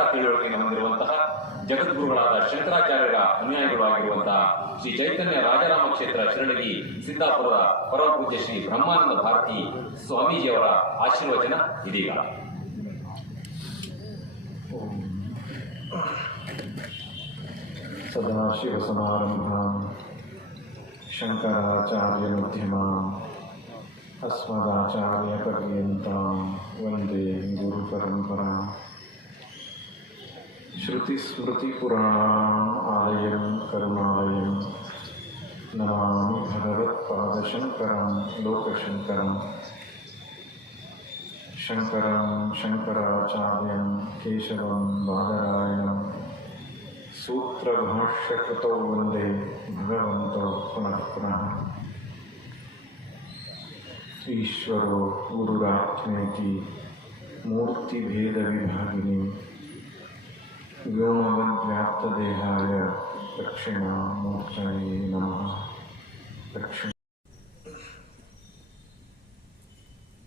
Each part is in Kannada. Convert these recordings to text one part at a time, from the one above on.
ಅಪಾರ ತಿಳುವಳಿಕೆಯನ್ನು ಹೊಂದಿರುವಂತಹ ಜಗದ್ಗುರುಗಳಾದ ಶಂಕರಾಚಾರ್ಯರ ಅನುಯಾಯಿಗಳು ಆಗಿರುವಂತಹ ಶ್ರೀ ಚೈತನ್ಯ ರಾಜಾರಾಮ ಕ್ಷೇತ್ರ ಶಿರಳಗಿ ಸಿದ್ದಾಪುರದ ಪರಮ ಪೂಜ್ಯ ಶ್ರೀ ಬ್ರಹ್ಮಾನಂದ ಭಾರತಿ ಸ್ವಾಮೀಜಿಯವರ ಆಶೀರ್ವಚನ ಇದೀಗ. ಸದಾಶಿವಸಮಾರಂಭಾಂ ಶಂಕರಾಚಾರ್ಯಮಧ್ಯಮಾಂ ಅಸ್ಮದಾಚಾರ್ಯಪರ್ಯಂತಾಂ ವಂದೇ ಗುರುಪರಂಪರಾಂ. ಶ್ರುತಿಸ್ಮೃತಿಪುರಾಣಾನಾಂ ಆಲಯಂ ಕರುಣಾಲಯಂ ನಮಾಮಿ ಭಗವತ್ಪಾದಶಂಕರಂ ಲೋಕಶಂಕರಂ. ಶಂಕರಂ ಶಂಕರಾಚಾರ್ಯಂ ಕೇಶವಂ ಬಾದರಾಯಣಂ ಸೂತ್ರಭಾಷ್ಯಕೃತೌ ವಂದೇ ಭಗವಂತೌ ಪುನಃ ಪುನಃ. ಈಶ್ವರೋ ಗುರುರಾತ್ಮೇತಿ ಮೂರ್ತಿಭೇದವಿಭಾಗಿನಿ ವ್ಯೋಮವದ್ವ್ಯಾಪ್ತದೇಹಾಯ ದಕ್ಷಿಣಾಮೂರ್ತಯೇ ನಮಃ.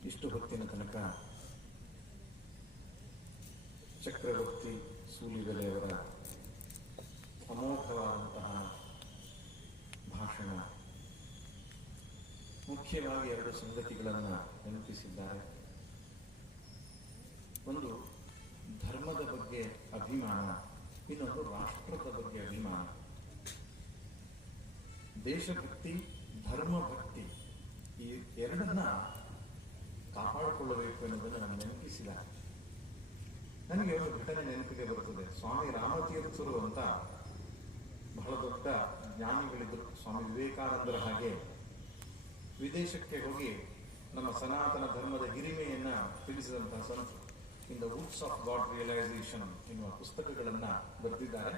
ಇಷ್ಟು ಹೊತ್ತಿನ ತನಕ ಚಕ್ರವರ್ತಿ ಸೂಲಿಬೆಲೆಯವರ ಅಮೋಘವಾದಂತಹ ಭಾಷಣ ಮುಖ್ಯವಾಗಿ ಎರಡು ಸಂಗತಿಗಳನ್ನು ನೆನಪಿಸಿದ್ದಾರೆ. ಒಂದು ಧರ್ಮದ ಬಗ್ಗೆ ಅಭಿಮಾನ, ಇನ್ನೊಂದು ರಾಷ್ಟ್ರದ ಬಗ್ಗೆ ಅಭಿಮಾನ. ದೇಶಭಕ್ತಿ, ಧರ್ಮಭಕ್ತಿ ಈ ಎರಡನ್ನ ಕಾಪಾಡಿಕೊಳ್ಳಬೇಕು ಎನ್ನುವುದನ್ನು ನಾನು ನೆನಪಿಸಿದ್ದಾರೆ. ನನಗೆ ಒಂದು ಘಟನೆ ನೆನಪಿಗೆ ಬರುತ್ತದೆ. ಸ್ವಾಮಿ ರಾಮತೀರ್ಥರು ಅಂತ ಬಹಳ ದೊಡ್ಡ ಜ್ಞಾನಿಗಳಿದ್ದರು. ಸ್ವಾಮಿ ವಿವೇಕಾನಂದರ ಹಾಗೆ ವಿದೇಶಕ್ಕೆ ಹೋಗಿ ನಮ್ಮ ಸನಾತನ ಧರ್ಮದ ಹಿರಿಮೆಯನ್ನ ತಿಳಿಸಿದಂತಹ ಸಂತರು in the roots of God realisation ಎನ್ನುವ ಪುಸ್ತಕಗಳನ್ನ ಬರೆದಿದ್ದಾರೆ.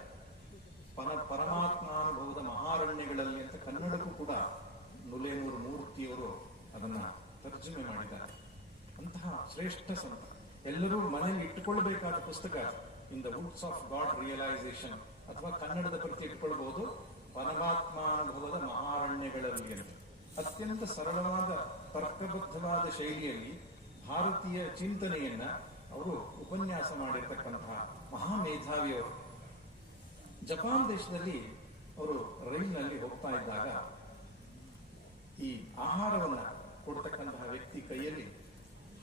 ಪರಮಾತ್ಮಾನುಭವದ ಮಹಾರಣ್ಯಗಳಲ್ಲಿ ಅಂತ ಕನ್ನಡಕ್ಕೂ ಕೂಡ ನುಲೇನೂರು ಮೂರ್ತಿಯವರು ಅದನ್ನ ತರ್ಜುಮೆ ಮಾಡಿದ್ದಾರೆ. ಅಂತಹ ಶ್ರೇಷ್ಠ ಸಂತ, ಎಲ್ಲರೂ ಮನೆಯಲ್ಲಿ ಇಟ್ಟುಕೊಳ್ಳಬೇಕಾದ ಪುಸ್ತಕ in the roots of God realisation, ಅಥವಾ ಕನ್ನಡದ ಪ್ರತಿ ಇಟ್ಟುಕೊಳ್ಳಬಹುದು ಪರಮಾತ್ಮಾನುಭವದ ಮಹಾರಣ್ಯಗಳಲ್ಲಿ ಅಂತ. ಅತ್ಯಂತ ಸರಳವಾದ ತರ್ಕಬದ್ಧವಾದ ಶೈಲಿಯಲ್ಲಿ ಭಾರತೀಯ ಚಿಂತನೆಯನ್ನ ಅವರು ಉಪನ್ಯಾಸ ಮಾಡಿರ್ತಕ್ಕಂತಹ ಮಹಾಮೇಧಾವಿಯವರು. ಜಪಾನ್ ದೇಶದಲ್ಲಿ ಅವರು ರೈಲಿನಲ್ಲಿ ಹೋಗ್ತಾ ಇದ್ದಾಗ ಈ ಆಹಾರವನ್ನ ಕೊಡ್ತಕ್ಕಂತಹ ವ್ಯಕ್ತಿ ಕೈಯಲ್ಲಿ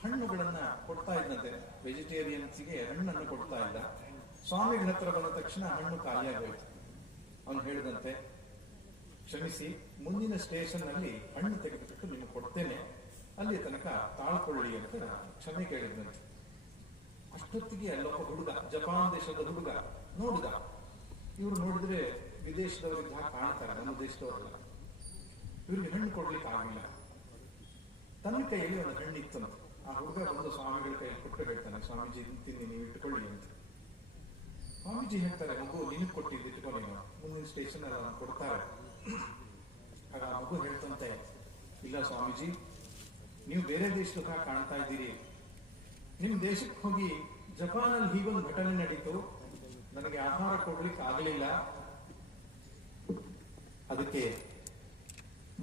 ಹಣ್ಣುಗಳನ್ನ ಕೊಡ್ತಾ ಇದ್ದಂತೆ. ವೆಜಿಟೇರಿಯನ್ಸ್ಗೆ ಹಣ್ಣನ್ನು ಕೊಡ್ತಾ ಇದ್ದ. ಸ್ವಾಮಿಗಳ ಹತ್ರ ಬಂದ ತಕ್ಷಣ ಹಣ್ಣು ಖಾಲಿಯಾಗೋಯ್ತು. ಅವನು ಹೇಳಿದಂತೆ, ಕ್ಷಮಿಸಿ, ಮುಂದಿನ ಸ್ಟೇಷನ್ ನಲ್ಲಿ ಹಣ್ಣು ತೆಗೆದುಬಿಟ್ಟು ನಿಮಗೆ ಕೊಡ್ತೇನೆ, ಅಲ್ಲಿ ತನಕ ತಾಳ್ಕೊಳ್ಳಿ ಅಂತ ಕ್ಷಮೆ ಕೇಳಿದಂತೆ. ಅಷ್ಟೊತ್ತಿಗೆ ಅಲ್ಲೊಬ್ಬ ಹುಡುಗ, ಜಪಾನ್ ದೇಶದ ಹುಡುಗ ನೋಡಿದ. ಇವ್ರು ನೋಡಿದ್ರೆ ವಿದೇಶದವರಿದ್ದ ಕಾಣ್ತಾರೆ, ನಮ್ಮ ದೇಶದವರಲ್ಲ. ಇವ್ರಿಗೆ ಹಣ್ಣು ಕೊಡ್ಲಿಕ್ಕೆ ಆಗಿಲ್ಲ. ತನ್ನ ಕೈಯಲ್ಲಿ ಒಂದು ಹಣ್ಣಿತ್ತು. ಆ ಹುಡುಗ ಬಂದು ಸ್ವಾಮಿಗಳ ಕೈಯಲ್ಲಿ ಕೊಟ್ಟು ಹೇಳ್ತಾನೆ, ಸ್ವಾಮೀಜಿ ತಿನ್ನಿ, ನೀವು ಇಟ್ಕೊಳ್ಳಿ ಅಂತ. ಸ್ವಾಮೀಜಿ ಹೇಳ್ತಾರೆ, ಮಗು ನಿನಗೆ ಕೊಟ್ಟಿದ್ದು ಇಟ್ಕೊಳ್ಳಿ, ಮುಂದಿನ ಸ್ಟೇಷನ್ ಅದನ್ನು ಕೊಡ್ತಾರೆ. ಆಗ ಆ ಮಗು ಹೇಳ್ತಂತೆ, ಇಲ್ಲ ಸ್ವಾಮೀಜಿ, ನೀವು ಬೇರೆ ದೇಶದ ಕಾಣ್ತಾ ಇದ್ದೀರಿ. ನಿಮ್ ದೇಶಕ್ಕೆ ಹೋಗಿ ಜಪಾನಲ್ಲಿ ಹೀಗೊಂದು ಘಟನೆ ನಡೀತು, ನನಗೆ ಆಹಾರ ಕೊಡ್ಲಿಕ್ಕೆ ಆಗಲಿಲ್ಲ, ಅದಕ್ಕೆ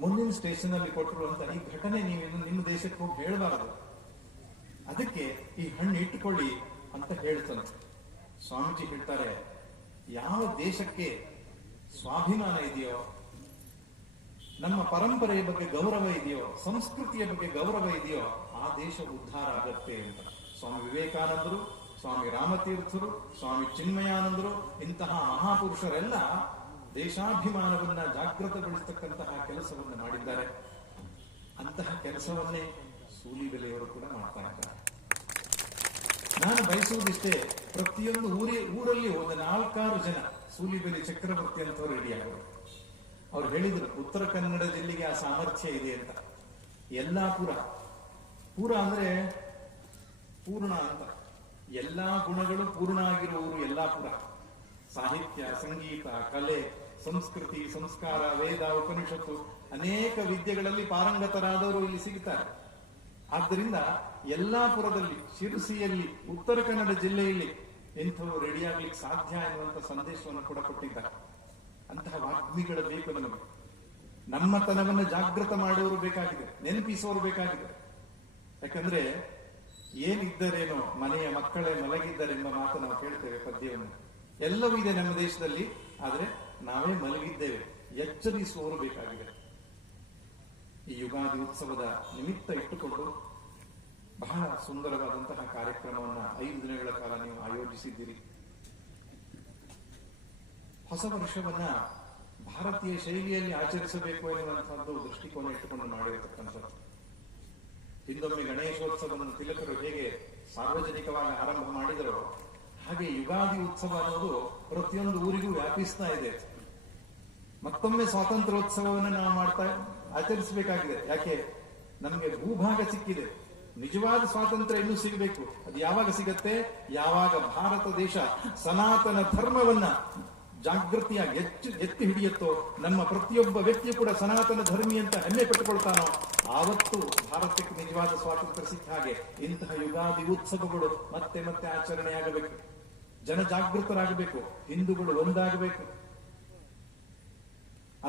ಮುಂದಿನ ಸ್ಟೇಷನ್ ಅಲ್ಲಿ ಕೊಟ್ಟರು ಅಂತ ಈ ಘಟನೆ ನೀವು ನಿಮ್ಮ ದೇಶಕ್ಕೆ ಹೋಗಿ ಹೇಳಬಾರದು, ಅದಕ್ಕೆ ಈ ಹಣ್ಣು ಇಟ್ಟುಕೊಳ್ಳಿ ಅಂತ ಹೇಳ್ತಂತೆ. ಸ್ವಾಮೀಜಿ ಹೇಳ್ತಾರೆ, ಯಾವ ದೇಶಕ್ಕೆ ಸ್ವಾಭಿಮಾನ ಇದೆಯೋ, ನಮ್ಮ ಪರಂಪರೆಯ ಬಗ್ಗೆ ಗೌರವ ಇದೆಯೋ, ಸಂಸ್ಕೃತಿಯ ಬಗ್ಗೆ ಗೌರವ ಇದೆಯೋ, ಆ ದೇಶ ಉದ್ಧಾರ ಆಗತ್ತೆ ಅಂತ. ಸ್ವಾಮಿ ವಿವೇಕಾನಂದರು, ಸ್ವಾಮಿ ರಾಮತೀರ್ಥರು, ಸ್ವಾಮಿ ಚಿನ್ಮಯಾನಂದರು, ಇಂತಹ ಮಹಾಪುರುಷರೆಲ್ಲ ದೇಶಾಭಿಮಾನವನ್ನ ಜಾಗೃತಗೊಳಿಸತಕ್ಕಂತಹ ಕೆಲಸವನ್ನು ಮಾಡಿದ್ದಾರೆ. ಅಂತಹ ಕೆಲಸವನ್ನೇ ಸೂಲಿಬೆಲೆಯವರು ಕೂಡ ಮಾಡ್ತಾ ಇದ್ದಾರೆ. ನಾನು ಬಯಸುವುದಿಷ್ಟೇ, ಪ್ರತಿಯೊಂದು ಊರಲ್ಲಿ ಒಂದು 4-6 ಜನ ಸೂಲಿಬೆಲೆ ಚಕ್ರವರ್ತಿ ಅಂತವ್ರು ರೆಡಿಯಾಗವರು. ಅವ್ರು ಹೇಳಿದ್ರು, ಉತ್ತರ ಕನ್ನಡ ಜಿಲ್ಲೆಗೆ ಆ ಸಾಮರ್ಥ್ಯ ಇದೆ ಅಂತ. ಯಲ್ಲಾಪುರ, ಪೂರ ಅಂದ್ರೆ ಪೂರ್ಣ ಅಂತ, ಎಲ್ಲಾ ಗುಣಗಳು ಪೂರ್ಣ ಆಗಿರುವ ಊರು ಯಲ್ಲಾಪುರ. ಸಾಹಿತ್ಯ, ಸಂಗೀತ, ಕಲೆ, ಸಂಸ್ಕೃತಿ, ಸಂಸ್ಕಾರ, ವೇದ, ಉಪನಿಷತ್ತು, ಅನೇಕ ವಿದ್ಯೆಗಳಲ್ಲಿ ಪಾರಂಗತರಾದವರು ಇಲ್ಲಿ ಸಿಗುತ್ತಾರೆ. ಆದ್ದರಿಂದ ಯಲ್ಲಾಪುರದಲ್ಲಿ, ಶಿರಸಿಯಲ್ಲಿ, ಉತ್ತರ ಕನ್ನಡ ಜಿಲ್ಲೆಯಲ್ಲಿ ಇಂಥವು ರೆಡಿಯಾಗ್ಲಿಕ್ಕೆ ಸಾಧ್ಯ ಎನ್ನುವಂತ ಸಂದೇಶವನ್ನು ಕೂಡ ಕೊಟ್ಟಿದ್ದಾರೆ. ಅಂತಹ ವಾಗ್ಮಿಗಳು ಬೇಕು ನಮಗೆ. ನಮ್ಮತನವನ್ನು ಜಾಗೃತ ಮಾಡುವವರು ಬೇಕಾಗಿದೆ, ನೆನಪಿಸುವವರು ಬೇಕಾಗಿದೆ. ಯಾಕಂದ್ರೆ ಏನಿದ್ದರೇನೋ ಮನೆಯ ಮಕ್ಕಳೇ ಮಲಗಿದ್ದರೆಂಬ ಮಾತು ನಾವು ಕೇಳ್ತೇವೆ ಪದ್ಯವನ್ನು. ಎಲ್ಲವೂ ಇದೆ ನಮ್ಮ ದೇಶದಲ್ಲಿ, ಆದರೆ ನಾವೇ ಮಲಗಿದ್ದೇವೆ, ಎಚ್ಚರಿಸುವವರು ಬೇಕಾಗಿದೆ. ಈ ಯುಗಾದಿ ಉತ್ಸವದ ನಿಮಿತ್ತ ಇಟ್ಟುಕೊಂಡು ಬಹಳ ಸುಂದರವಾದಂತಹ ಕಾರ್ಯಕ್ರಮವನ್ನು 5 ದಿನಗಳ ಕಾಲ ನೀವು ಆಯೋಜಿಸಿದ್ದೀರಿ. ಹೊಸ ವರ್ಷವನ್ನ ಭಾರತೀಯ ಶೈಲಿಯಲ್ಲಿ ಆಚರಿಸಬೇಕು ಎನ್ನುವಂತಹದ್ದು ದೃಷ್ಟಿಕೋನ ಇಟ್ಟುಕೊಂಡು ಮಾಡಿರತಕ್ಕಂಥದ್ದು. ಹಿಂದೊಮ್ಮೆ ಗಣೇಶೋತ್ಸವವನ್ನು ತಿಲಕರು ಹೇಗೆ ಸಾರ್ವಜನಿಕವಾಗಿ ಆರಂಭ ಮಾಡಿದರೋ ಹಾಗೆ ಯುಗಾದಿ ಉತ್ಸವ ಅನ್ನೋದು ಪ್ರತಿಯೊಂದು ಊರಿಗೂ ವ್ಯಾಪಿಸ್ತಾ ಇದೆ. ಮತ್ತೊಮ್ಮೆ ಸ್ವಾತಂತ್ರ್ಯೋತ್ಸವವನ್ನು ನಾವು ಆಚರಿಸಬೇಕಾಗಿದೆ. ಯಾಕೆ? ನಮಗೆ ಭೂಭಾಗ ಸಿಕ್ಕಿದೆ, ನಿಜವಾದ ಸ್ವಾತಂತ್ರ್ಯ ಇನ್ನೂ ಸಿಗಬೇಕು. ಅದು ಯಾವಾಗ ಸಿಗತ್ತೆ? ಯಾವಾಗ ಭಾರತ ದೇಶ ಸನಾತನ ಧರ್ಮವನ್ನ ಜಾಗೃತಿಯಾಗಿ ಎತ್ತಿ ಹಿಡಿಯುತ್ತೋ, ನಮ್ಮ ಪ್ರತಿಯೊಬ್ಬ ವ್ಯಕ್ತಿಯು ಕೂಡ ಸನಾತನ ಧರ್ಮಿ ಅಂತ ಹೆಮ್ಮೆ ಪಟ್ಟುಕೊಳ್ತಾನೋ, ಆವತ್ತು ಭಾರತಕ್ಕೆ ನಿಜವಾದ ಸ್ವಾತಂತ್ರ್ಯ ಸಿಕ್ಕ ಹಾಗೆ ಇಂತಹ ಯುಗಾದಿ ಉತ್ಸವಗಳು ಮತ್ತೆ ಮತ್ತೆ ಆಚರಣೆಯಾಗಬೇಕು. ಜನ ಜಾಗೃತರಾಗಬೇಕು, ಹಿಂದೂಗಳು ಒಂದಾಗಬೇಕು.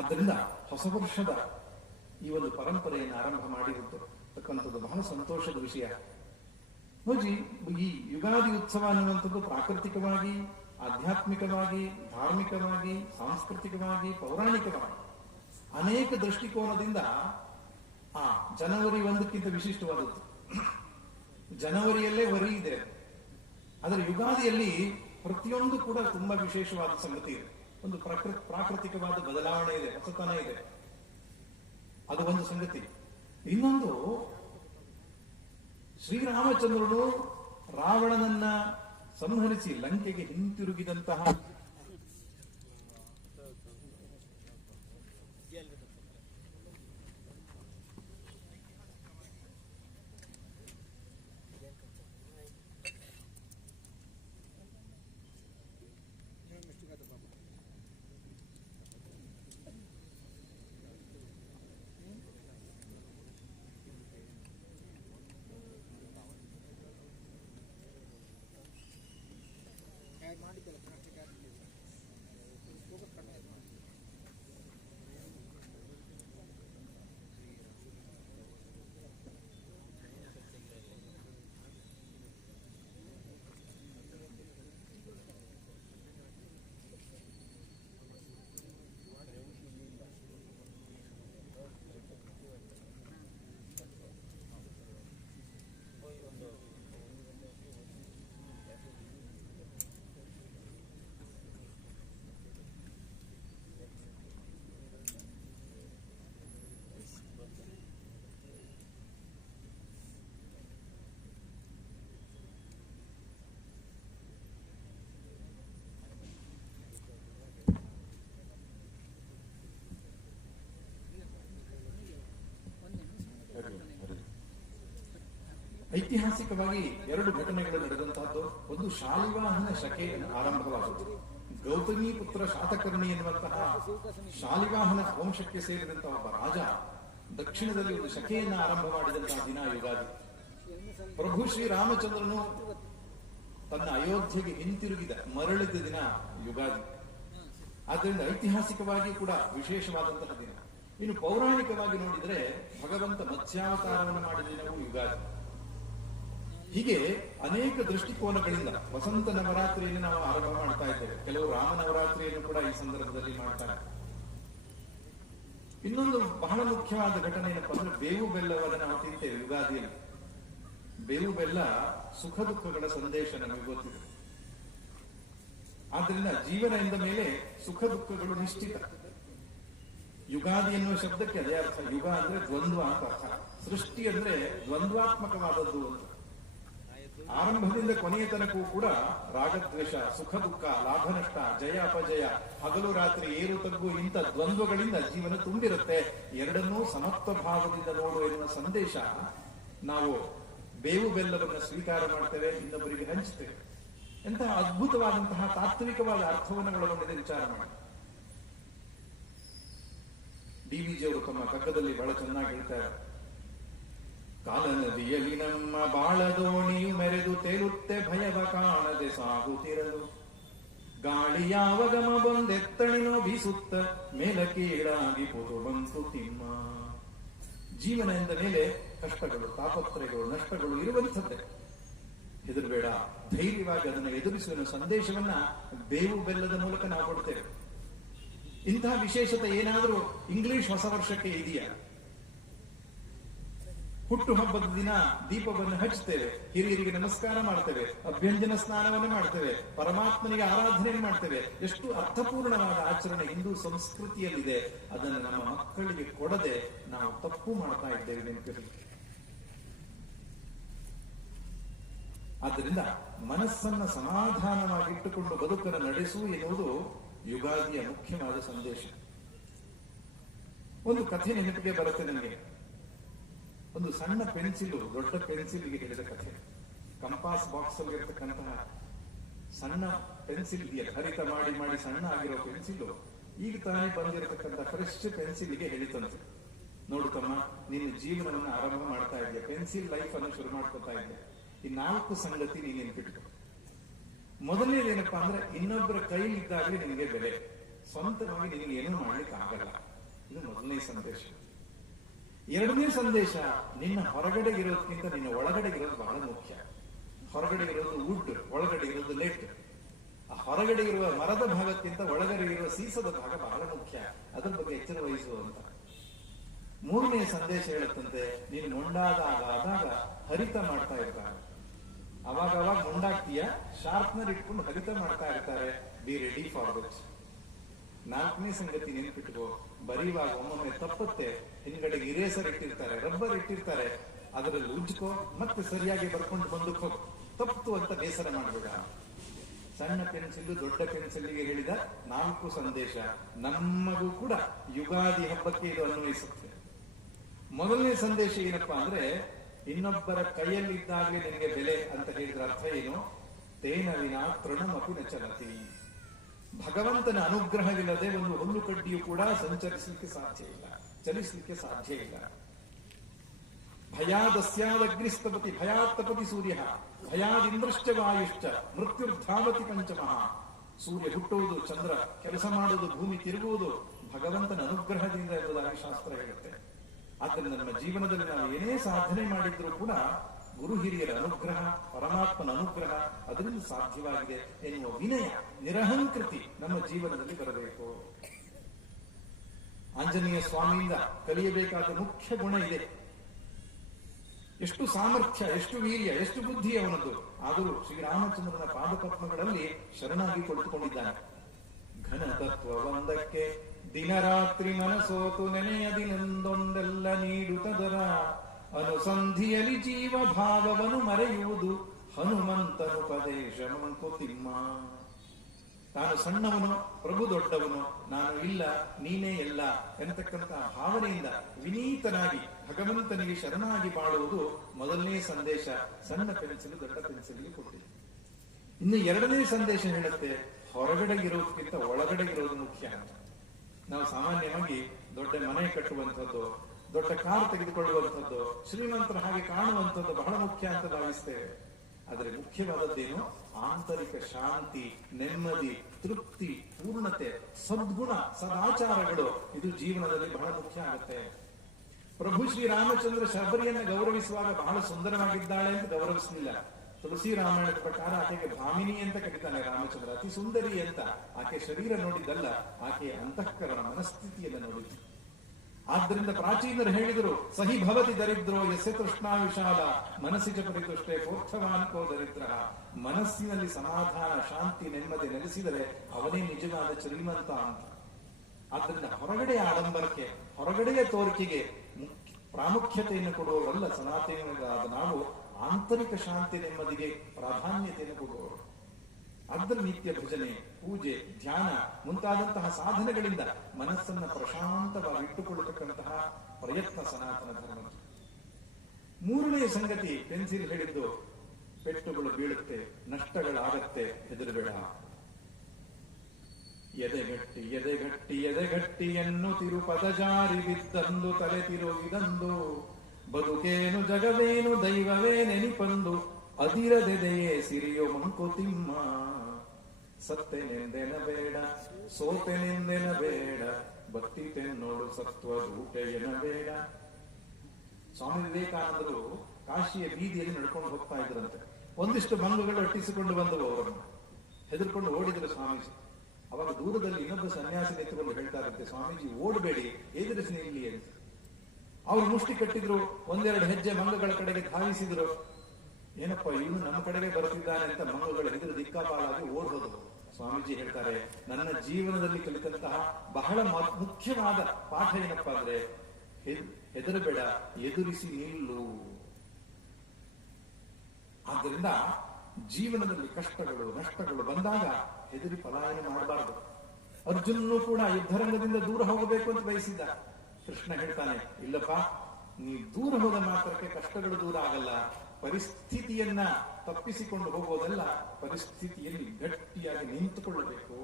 ಆದ್ದರಿಂದ ಹೊಸ ವರ್ಷದ ಈ ಒಂದು ಪರಂಪರೆಯನ್ನು ಆರಂಭ ಮಾಡಿರತಕ್ಕಂಥದ್ದು ಬಹಳ ಸಂತೋಷದ ವಿಷಯ. ನೋಡಿ, ಈ ಯುಗಾದಿ ಉತ್ಸವ ಅನ್ನುವಂಥದ್ದು ಪ್ರಾಕೃತಿಕವಾಗಿ, ಆಧ್ಯಾತ್ಮಿಕವಾಗಿ, ಧಾರ್ಮಿಕವಾಗಿ, ಸಾಂಸ್ಕೃತಿಕವಾಗಿ, ಪೌರಾಣಿಕವಾಗಿ ಅನೇಕ ದೃಷ್ಟಿಕೋನದಿಂದ ಜನವರಿ 1ಕ್ಕಿಂತ ವಿಶಿಷ್ಟವಾದದ್ದು. ಜನವರಿಯಲ್ಲೇ ವರಿ ಇದೆ, ಆದರೆ ಯುಗಾದಿಯಲ್ಲಿ ಪ್ರತಿಯೊಂದು ಕೂಡ ತುಂಬಾ ವಿಶೇಷವಾದ ಸಂಗತಿ ಇದೆ. ಒಂದು ಪ್ರಾಕೃತಿಕವಾದ ಬದಲಾವಣೆ ಇದೆ, ಹೊಸತನ ಇದೆ, ಅದು ಒಂದು ಸಂಗತಿ. ಇನ್ನೊಂದು, ಶ್ರೀರಾಮಚಂದ್ರನು ರಾವಣನನ್ನ ಸಂಹರಿಸಿ ಲಂಕೆಗೆ ಹಿಂತಿರುಗಿದಂತಹ ಐತಿಹಾಸಿಕವಾಗಿ 2 ಘಟನೆಗಳು ನಡೆದಂತಹದ್ದು. ಒಂದು, ಶಾಲಿವಾಹನ ಶಕೆ ಆರಂಭವಾಯಿತು. ಗೌತಮಿ ಪುತ್ರ ಶಾತಕರ್ಣಿ ಎನ್ನುವಂತಹ ಶಾಲಿವಾಹನ ವಂಶಕ್ಕೆ ಸೇರಿದಂತಹ ಒಬ್ಬ ರಾಜ ದಕ್ಷಿಣದಲ್ಲಿ ಒಂದು ಶಕೆಯನ್ನು ಆರಂಭ ಮಾಡಿದಂತಹ ದಿನ ಯುಗಾದಿ. ಪ್ರಭು ಶ್ರೀರಾಮಚಂದ್ರನು ತನ್ನ ಅಯೋಧ್ಯೆಗೆ ಹಿಂತಿರುಗಿದ ಮರಳಿದ ದಿನ ಯುಗಾದಿ. ಆದ್ದರಿಂದ ಐತಿಹಾಸಿಕವಾಗಿ ಕೂಡ ವಿಶೇಷವಾದಂತಹ ದಿನ. ಇನ್ನು ಪೌರಾಣಿಕವಾಗಿ ನೋಡಿದರೆ ಭಗವಂತ ಮತ್ಸ್ಯಾವತಾರವನ್ನು ಮಾಡಿದ ದಿನವೂ ಯುಗಾದಿ. ಹೀಗೆ ಅನೇಕ ದೃಷ್ಟಿಕೋನಗಳಿಂದ ವಸಂತ ನವರಾತ್ರಿಯನ್ನು ನಾವು ಆರಂಭ ಮಾಡ್ತಾ ಇದ್ದೇವೆ. ಕೆಲವು ರಾಮ ನವರಾತ್ರಿಯನ್ನು ಕೂಡ ಈ ಸಂದರ್ಭದಲ್ಲಿ ಮಾಡ್ತಾರೆ. ಇನ್ನೊಂದು ಬಹಳ ಮುಖ್ಯವಾದ ಘಟನೆ ಏನಪ್ಪಾ ಅಂದ್ರೆ, ಬೇವು ಬೆಲ್ಲವನ್ನು ನಾವು ತಿಂತೇವೆ ಯುಗಾದಿಯಲ್ಲಿ. ಬೇವು ಬೆಲ್ಲ ಸುಖ ದುಃಖಗಳ ಸಂದೇಶ ನಮಗೆ ಗೊತ್ತಿದೆ. ಆದ್ದರಿಂದ ಜೀವನ ಎಂದ ಮೇಲೆ ಸುಖ ದುಃಖಗಳು ನಿಶ್ಚಿತ. ಯುಗಾದಿ ಎನ್ನುವ ಶಬ್ದಕ್ಕೆ ಅದೇ ಅರ್ಥ. ಯುಗ ಅಂದ್ರೆ ದ್ವಂದ್ವ ಅಂತ ಅರ್ಥ. ಸೃಷ್ಟಿ ಅಂದ್ರೆ ದ್ವಂದ್ವಾತ್ಮಕವಾದದ್ದು ಅಂತ. ಆರಂಭದಿಂದ ಕೊನೆಯ ತನಕವೂ ಕೂಡ ರಾಗದ್ವೇಷ, ಸುಖ ದುಃಖ, ಲಾಭ ನಷ್ಟ, ಜಯ ಅಪಜಯ, ಹಗಲು ರಾತ್ರಿ, ಏರು ತಗ್ಗು, ಇಂಥ ದ್ವಂದ್ವಗಳಿಂದ ಜೀವನ ತುಂಬಿರುತ್ತೆ. ಎರಡನ್ನೂ ಸಮತ್ವ ಭಾವದಿಂದ ನೋಡು ಎನ್ನುವ ಸಂದೇಶ ನಾವು ಬೇವು ಬೆಲ್ಲವನ್ನು ಸ್ವೀಕಾರ ಮಾಡ್ತೇವೆ, ಇನ್ನೊಬ್ಬರಿಗೆ ಹಂಚ್ತೇವೆ. ಎಂತಹ ಅದ್ಭುತವಾದಂತಹ ತಾತ್ವಿಕವಾದ ಅರ್ಥವನ್ನು ಒಳಗೊಂಡಿದೆ ವಿಚಾರ ಮಾಡಿ. ಡಿ.ವಿ.ಜಿ ಅವರು ತಮ್ಮ ಕಗ್ಗದಲ್ಲಿ ಬಹಳ ಚೆನ್ನಾಗಿ ಹೇಳ್ತಾರೆ, ಕಾಲ ನದಿಯಲ್ಲಿ ನಮ್ಮ ಬಾಳದೋಣಿಯು ಮೆರೆದು ತೇಲುತ್ತೆ, ಭಯವ ಕಾಣದೆ ಸಾಗುತ್ತಿರಲು. ಗಾಳಿ ಯಾವ ಗಮ ಬಂದೆತ್ತಣಿನೋ ಬೀಸುತ್ತ, ಮೇಲ ಕೀಳಾಗಿ ಪುದು ಬಂತು ತಿಮ್ಮ. ಜೀವನ ಎಂದ ಮೇಲೆ ಕಷ್ಟಗಳು, ತಾಪತ್ರಯಗಳು, ನಷ್ಟಗಳು ಇರುವಂಥದ್ದೇ. ಹೆದರಬೇಡ, ಧೈರ್ಯವಾಗಿ ಅದನ್ನು ಎದುರಿಸುವ ಸಂದೇಶವನ್ನ ಬೇವು ಬೆಲ್ಲದ ಮೂಲಕ ನಾವು ಕೊಡ್ತೇವೆ. ಇಂತಹ ವಿಶೇಷತೆ ಏನಾದರೂ ಇಂಗ್ಲಿಷ್ ಹೊಸ ವರ್ಷಕ್ಕೆ ಇದೆಯಾ? ಹುಟ್ಟು ಹಬ್ಬದ ದಿನ ದೀಪವನ್ನು ಹಚ್ಚುತ್ತೇವೆ, ಹಿರಿಯರಿಗೆ ನಮಸ್ಕಾರ ಮಾಡ್ತೇವೆ, ಅಭ್ಯಂಜನ ಸ್ನಾನವನ್ನು ಮಾಡ್ತೇವೆ, ಪರಮಾತ್ಮನಿಗೆ ಆರಾಧನೆ ಮಾಡ್ತೇವೆ. ಎಷ್ಟು ಅರ್ಥಪೂರ್ಣವಾದ ಆಚರಣೆ ಹಿಂದೂ ಸಂಸ್ಕೃತಿಯಲ್ಲಿದೆ. ಅದನ್ನು ನಮ್ಮ ಮಕ್ಕಳಿಗೆ ಕೊಡದೆ ನಾವು ತಪ್ಪು ಮಾಡ್ತಾ ಇದ್ದೇವೆ ನೆನಪಿರಲಿ. ಆದ್ದರಿಂದ ಮನಸ್ಸನ್ನ ಸಮಾಧಾನವಾಗಿಟ್ಟುಕೊಂಡು ಬದುಕನ್ನು ನಡೆಸು ಎನ್ನುವುದು ಯುಗಾದಿಯ ಮುಖ್ಯವಾದ ಸಂದೇಶ. ಒಂದು ಕಥೆ ನೆನಪಿಗೆ ಬರುತ್ತೆ ನನಗೆ. ಒಂದು ಸಣ್ಣ ಪೆನ್ಸಿಲ್ ದೊಡ್ಡ ಪೆನ್ಸಿಲ್ಗೆ ಹಿಡಿದ ಕಥೆ. ಕಂಪಾಸ್ ಬಾಕ್ಸ್ ಅಲ್ಲಿ ಇರತಕ್ಕಂತಹ ಸಣ್ಣ ಪೆನ್ಸಿಲ್ ಇದೆಯಲ್ಲ, ಹರಿತ ಮಾಡಿ ಮಾಡಿ ಸಣ್ಣ ಆಗಿರೋ ಪೆನ್ಸಿಲ್ ಈಗ ತಾನೇ ಬಂದಿರತಕ್ಕಂಥ ಫ್ರೆಶ್ ಪೆನ್ಸಿಲ್ಗೆ ಹೇಳಿತಂತೆ, ನೋಡು ತಮ್ಮ, ನಿನ್ನ ಜೀವನವನ್ನು ಆರಂಭ ಮಾಡ್ತಾ ಇದೆಯಾ, ಪೆನ್ಸಿಲ್ ಲೈಫ್ ಅನ್ನು ಶುರು ಮಾಡ್ಕೊತಾ ಇದೆಯಾ. ಈ 4 ಸಂಗತಿ ನೀನು ನೆನ್ಪಿಟ್ಕೊ. ಮೊದಲನೇದೇನಪ್ಪಾ ಅಂದ್ರೆ, ಇನ್ನೊಬ್ಬರ ಕೈಲಿದ್ದಾಗಲೇ ನಿನಗೆ ಬೆಲೆ, ಸ್ವಂತವಾಗಿ ನಿನಗೆ ಏನೂ ಮಾಡ್ಲಿಕ್ಕೆ ಆಗಲ್ಲ. ಇದು ಮೊದಲನೇ ಸಂದೇಶ. ಎರಡನೇ ಸಂದೇಶ, ನಿನ್ನ ಹೊರಗಡೆ ಇರೋದಕ್ಕಿಂತ ನಿನ್ನ ಒಳಗಡೆ ಇರೋದು ಬಹಳ ಮುಖ್ಯ. ಹೊರಗಡೆ ಇರೋದು ವುಡ್, ಒಳಗಡೆ ಇರೋದು ಲೆಟ್. ಆ ಹೊರಗಡೆ ಇರುವ ಮರದ ಭಾಗಕ್ಕಿಂತ ಒಳಗಡೆ ಇರುವ ಸೀಸದ ಭಾಗ ಬಹಳ ಮುಖ್ಯ. ಅದ್ರ ಬಗ್ಗೆ ಎಚ್ಚರ ವಹಿಸುವಂತ. ಮೂರನೇ ಸಂದೇಶ ಹೇಳುತ್ತಂತೆ, ನೀನು ಮೊಂಡಾದಾಗ ಹರಿತ ಮಾಡ್ತಾ ಇರ್ತಾರೆ. ಅವಾಗ ಮೊಂಡಾಗ್ತೀಯ, ಶಾರ್ಪ್ನರ್ ಇಟ್ಕೊಂಡು ಹರಿತ ಮಾಡ್ತಾ ಇರ್ತಾರೆ. Be ready for this. ನಾಲ್ಕನೇ ಸಂಗತಿ ನೆನಪಿಟ್ಕೋ, ಬರೀವಾಗ ಒಮ್ಮೊಮ್ಮೆ ತಪ್ಪತ್ತೆ, ಹಿಂದ್ಗಡೆಗೆ ಇರೇಸರ್ ಇಟ್ಟಿರ್ತಾರೆ, ರಬ್ಬರ್ ಇಟ್ಟಿರ್ತಾರೆ, ಅದರಲ್ಲಿ ಉಜ್ಕೋ, ಮತ್ತೆ ಸರಿಯಾಗಿ ಬರ್ಕೊಂಡು ಬಂದಕ್ಕೆ ಹೋಗು. ತಪ್ಪು ಅಂತ ಬೇಸರ ಮಾಡಬೇಡ. ಸಣ್ಣ ಪೆನ್ಸಿಲ್ ದೊಡ್ಡ ಪೆನ್ಸಿಲ್ಗೆ ಹೇಳಿದ 4 ಸಂದೇಶ ನಮಗೂ ಕೂಡ ಯುಗಾದಿ ಹಬ್ಬಕ್ಕೆ ಇದು ಅನ್ವಯಿಸುತ್ತೆ. ಮೊದಲನೇ ಸಂದೇಶ ಏನಪ್ಪಾ ಅಂದ್ರೆ, ಇನ್ನೊಬ್ಬರ ಕೈಯಲ್ಲಿದ್ದಾಗಲೇ ನಿನಗೆ ಬೆಲೆ ಅಂತ ಹೇಳಿದ್ರ ಅರ್ಥ ಏನು? ತೇನ ವಿನಾ ತೃಣಮಪಿ ನ ಚಲತಿ. ಭಗವಂತನ ಅನುಗ್ರಹವಿಲ್ಲದೆ ಒಂದು ಹುಲ್ಲು ಕಡ್ಡಿಯು ಕೂಡ ಸಂಚರಿಸಲಿಕ್ಕೆ ಸಾಧ್ಯ ಇಲ್ಲ, ಚಲಿಸಲಿಕ್ಕೆ ಸಾಧ್ಯ ಇಲ್ಲ. ಭಯಾದಸ್ಯಾದಗ್ನಿಸ್ತಪತಿ ಭಯಾತ್ತಪತಿ ಸೂರ್ಯ ಭಯಾದಿಂದ್ರಶ್ಚ ವಾಯುಶ್ಚ ಮೃತ್ಯುರ್ಧಾವತಿ ಪಂಚಮಃ. ಸೂರ್ಯ ಹುಟ್ಟುವುದು, ಚಂದ್ರ ಕೆಲಸ ಮಾಡುವುದು, ಭೂಮಿ ತಿರುಗುವುದು ಭಗವಂತನ ಅನುಗ್ರಹದಿಂದ ಎಂಬುದಾಗಿ ಶಾಸ್ತ್ರ ಹೇಳುತ್ತೆ. ಆದ್ದರಿಂದ ನಮ್ಮ ಜೀವನದಲ್ಲಿ ನಾವು ಏನೇ ಸಾಧನೆ ಮಾಡಿದ್ರೂ ಕೂಡ ಗುರು ಹಿರಿಯರ ಅನುಗ್ರಹ, ಪರಮಾತ್ಮನ ಅನುಗ್ರಹ ಅದರಿಂದ ಸಾಧ್ಯವಾಗಿದೆ ಎನ್ನುವ ವಿನಯ, ನಿರಹಂಕೃತಿ ನಮ್ಮ ಜೀವನದಲ್ಲಿ ಬರಬೇಕು. ಆಂಜನೇಯ ಸ್ವಾಮಿಯಿಂದ ಕಲಿಯಬೇಕಾದ ಮುಖ್ಯ ಗುಣ ಇದೆ. ಎಷ್ಟು ಸಾಮರ್ಥ್ಯ, ಎಷ್ಟು ವೀರ್ಯ, ಎಷ್ಟು ಬುದ್ಧಿ ಅವನದ್ದು. ಆದರೂ ಶ್ರೀರಾಮಚಂದ್ರನ ಪಾದಪದ್ಮಗಳಲ್ಲಿ ಶರಣಾಗಿ ಕೊಡುತ್ತುಕೊಂಡಿದ್ದಾನೆ. ಘನ ತತ್ವ ಒಂದಕ್ಕೆ ದಿನರಾತ್ರಿ ಮನಸೋತು ನೆನೆಯದಿನೊಂದೊಂದೆಲ್ಲ ನೀಡುತ್ತದರ ಅನುಸಂಧಿಯಲಿ ಜೀವ ಭಾವವನ್ನು ಮರೆಯುವುದು ಹನುಮಂತನುಪದೇಶ ಮಂಕುತಿಮ್ಮ. ತಾನು ಸಣ್ಣವನು, ಪ್ರಭು ದೊಡ್ಡವನು, ನಾನು ಇಲ್ಲ ನೀನೇ ಎಲ್ಲ ಎಂತಕ್ಕಂತಹ ಭಾವನೆಯಿಂದ ವಿನೀತನಾಗಿ ಭಗವಂತನಿಗೆ ಶರಣಾಗಿ ಬಾಳುವುದು ಮೊದಲನೇ ಸಂದೇಶ. ಸಣ್ಣ ಪೆನ್ಸಿಲ್ ದೊಡ್ಡ ಪೆನ್ಸಿಲ್ಗೆ ಕೊಟ್ಟಿದೆ. ಇನ್ನು ಎರಡನೇ ಸಂದೇಶ ಹೇಳುತ್ತೆ, ಹೊರಗಡೆ ಇರೋದಕ್ಕಿಂತ ಒಳಗಡೆ ಇರೋದು ಮುಖ್ಯ ಅಂತ. ನಾವು ಸಾಮಾನ್ಯವಾಗಿ ದೊಡ್ಡ ಮನೆ ಕಟ್ಟುವಂಥದ್ದು, ದೊಡ್ಡ ಕಾರ್ ತೆಗೆದುಕೊಳ್ಳುವಂಥದ್ದು, ಶ್ರೀಮಂತರ ಹಾಗೆ ಕಾಣುವಂಥದ್ದು ಬಹಳ ಮುಖ್ಯ ಅಂತ ಭಾವಿಸ್ತೇವೆ. ಆದರೆ ಮುಖ್ಯವಾದದ್ದೇನು? ಆಂತರಿಕ ಶಾಂತಿ, ನೆಮ್ಮದಿ, ತೃಪ್ತಿ, ಪೂರ್ಣತೆ, ಸದ್ಗುಣ, ಸದಾಚಾರಗಳು ಇದು ಜೀವನದಲ್ಲಿ ಬಹಳ ಮುಖ್ಯ ಆಗುತ್ತೆ. ಪ್ರಭು ಶ್ರೀರಾಮಚಂದ್ರ ಶಬರಿಯನ್ನ ಗೌರವಿಸುವಾಗ ಬಹಳ ಸುಂದರವಾಗಿದ್ದಾಳೆ ಅಂತ ಗೌರವಿಸಲಿಲ್ಲ. ತುಳಸಿ ರಾಮಾಯಣದ ಪ್ರಕಾರ ಆಕೆಗೆ ಭಾಮಿನಿ ಅಂತ ಕರೀತಾನೆ ರಾಮಚಂದ್ರ, ಅತಿ ಸುಂದರಿ ಅಂತ. ಆಕೆ ಶರೀರ ನೋಡಿದ್ದಲ್ಲ, ಆಕೆಯ ಅಂತಃಕರಣ, ಮನಸ್ಥಿತಿಯನ್ನು ನೋಡಿದ್ದು. ಆದ್ದರಿಂದ ಪ್ರಾಚೀನರು ಹೇಳಿದರು, ಸಹಿ ಭವತಿ ದರಿದ್ರೋ ಯಸ್ಯ ತೃಷ್ಣಾ ವಿಷಾದ ಮನಸ್ಸಿ ಚ ಪರಿತುಷ್ಟೇ ಕೋರ್ಥವಾನ್ಕೋ ದರಿದ್ರ. ಮನಸ್ಸಿನಲ್ಲಿ ಸಮಾಧಾನ, ಶಾಂತಿ, ನೆಮ್ಮದಿ ನೆಲೆಸಿದರೆ ಅವನೇ ನಿಜವಾದ ಶ್ರೀಮಂತ ಅಂತ. ಆದ್ದರಿಂದ ಹೊರಗಡೆಯ ಆಡಂಬರಕ್ಕೆ, ಹೊರಗಡೆಯ ತೋರಿಕೆಗೆ ಪ್ರಾಮುಖ್ಯತೆಯನ್ನು ಕೊಡುವವರಲ್ಲ ಸನಾತನಿಗಳಾದ ನಾವು. ಆಂತರಿಕ ಶಾಂತಿ, ನೆಮ್ಮದಿಗೆ ಪ್ರಾಧಾನ್ಯತೆಯನ್ನು ಕೊಡುವವರು. ಅರ್ಧ ನಿತ್ಯ ಭಜನೆ, ಪೂಜೆ, ಧ್ಯಾನ ಮುಂತಾದಂತಹ ಸಾಧನೆಗಳಿಂದ ಮನಸ್ಸನ್ನ ಪ್ರಶಾಂತವಾಗಿ ಇಟ್ಟುಕೊಳ್ಳತಕ್ಕಂತಹ ಪ್ರಯತ್ನ ಸನಾತನ ಧರ್ಮ. ಮೂರನೇ ಸಂಗತಿ ಪೆನ್ಸಿಲ್ ಹೇಳಿದ್ದು, ಪೆಟ್ಟುಗಳು ಬೀಳುತ್ತೆ, ನಷ್ಟಗಳಾಗತ್ತೆ, ಹೆದರಬೇಡ. ಎದೆಗಟ್ಟಿ ಎದೆಗಟ್ಟಿ ಎದೆಗಟ್ಟಿ ಎನ್ನುತ್ತಿರು ಪದಜಾರಿ ಬಿದ್ದಂದು ತಲೆ ತಿರುಗಿದಂದು ಬದುಕೇನು ಜಗವೇನು ದೈವವೇ ನೆನಿಪಂದು ಅದಿರದೆದೆಯೇ ಸಿರಿಯೋ ಮಂಕುತಿಮ್ಮ. ಸತ್ತೆನೆಂದೆನ ಬೇಡ, ಸೋತೆನೆಂದೆನ ಬೇಡ, ಬತ್ತಿತೆನ್ನೋಡು ಸತ್ವ ಊಟೆಯನ ಬೇಡ. ಸ್ವಾಮಿ ವಿವೇಕಾನಂದರು ಕಾಶಿಯ ಬೀದಿಯಲ್ಲಿ ನಡ್ಕೊಂಡು ಹೋಗ್ತಾ ಇದ್ರಂತೆ. ಒಂದಿಷ್ಟು ಮಂಗಗಳು ಅಟ್ಟಿಸಿಕೊಂಡು ಬಂದವು ಅವರನ್ನು. ಹೆದರ್ಕೊಂಡು ಓಡಿದರು ಸ್ವಾಮೀಜಿ. ಅವಾಗ ದೂರದಲ್ಲಿ ಇನ್ನೊಬ್ಬ ಸನ್ಯಾಸಿ ನಿಂತುಕೊಂಡು ಹೇಳ್ತಾರಂತೆ, ಸ್ವಾಮೀಜಿ ಓಡಬೇಡಿ, ಎದುರಿಸಿ ನಿಲ್ಲಿ ಅಂತ. ಅವ್ರು ಮುಷ್ಟಿ ಕಟ್ಟಿದ್ರು, ಒಂದೆರಡು ಹೆಜ್ಜೆ ಮಂಗಗಳ ಕಡೆಗೆ ಧಾವಿಸಿದ್ರು. ಏನಪ್ಪ ಇವನು ನಮ್ಮ ಕಡೆಗೆ ಬರ್ತಿದ್ದಾನೆ ಅಂತ ಮಂಗಗಳು ಹೆದರು ದಿಕ್ಕಾಪಾಲಾಗಿ ಓಡೋದು. ಸ್ವಾಮೀಜಿ ಹೇಳ್ತಾರೆ, ನನ್ನ ಜೀವನದಲ್ಲಿ ಕಲಿತಂತಹ ಬಹಳ ಮುಖ್ಯವಾದ ಪಾಠ ಏನಪ್ಪಾ ಅಂದ್ರೆ, ಹೆದರಬೇಡ, ಎದುರಿಸಿ ನಿಲ್ಲು. ಆದ್ದರಿಂದ ಜೀವನದಲ್ಲಿ ಕಷ್ಟಗಳು ನಷ್ಟಗಳು ಬಂದಾಗ ಹೆದರಿ ಪಲಾಯನ ಮಾಡಬಾರದು. ಅರ್ಜುನನು ಕೂಡ ಯುದ್ಧರಂಗದಿಂದ ದೂರ ಹೋಗಬೇಕು ಅಂತ ಬಯಸಿದ್ದ. ಕೃಷ್ಣ ಹೇಳ್ತಾನೆ, ಇಲ್ಲಪ್ಪ, ನೀ ದೂರ ಹೋದ ಮಾತ್ರಕ್ಕೆ ಕಷ್ಟಗಳು ದೂರ ಆಗಲ್ಲ. ಪರಿಸ್ಥಿತಿಯನ್ನ ತಪ್ಪಿಸಿಕೊಂಡು ಹೋಗೋದಲ್ಲ, ಪರಿಸ್ಥಿತಿಯಲ್ಲಿ ಗಟ್ಟಿಯಾಗಿ ನಿಂತುಕೊಳ್ಳಬೇಕು.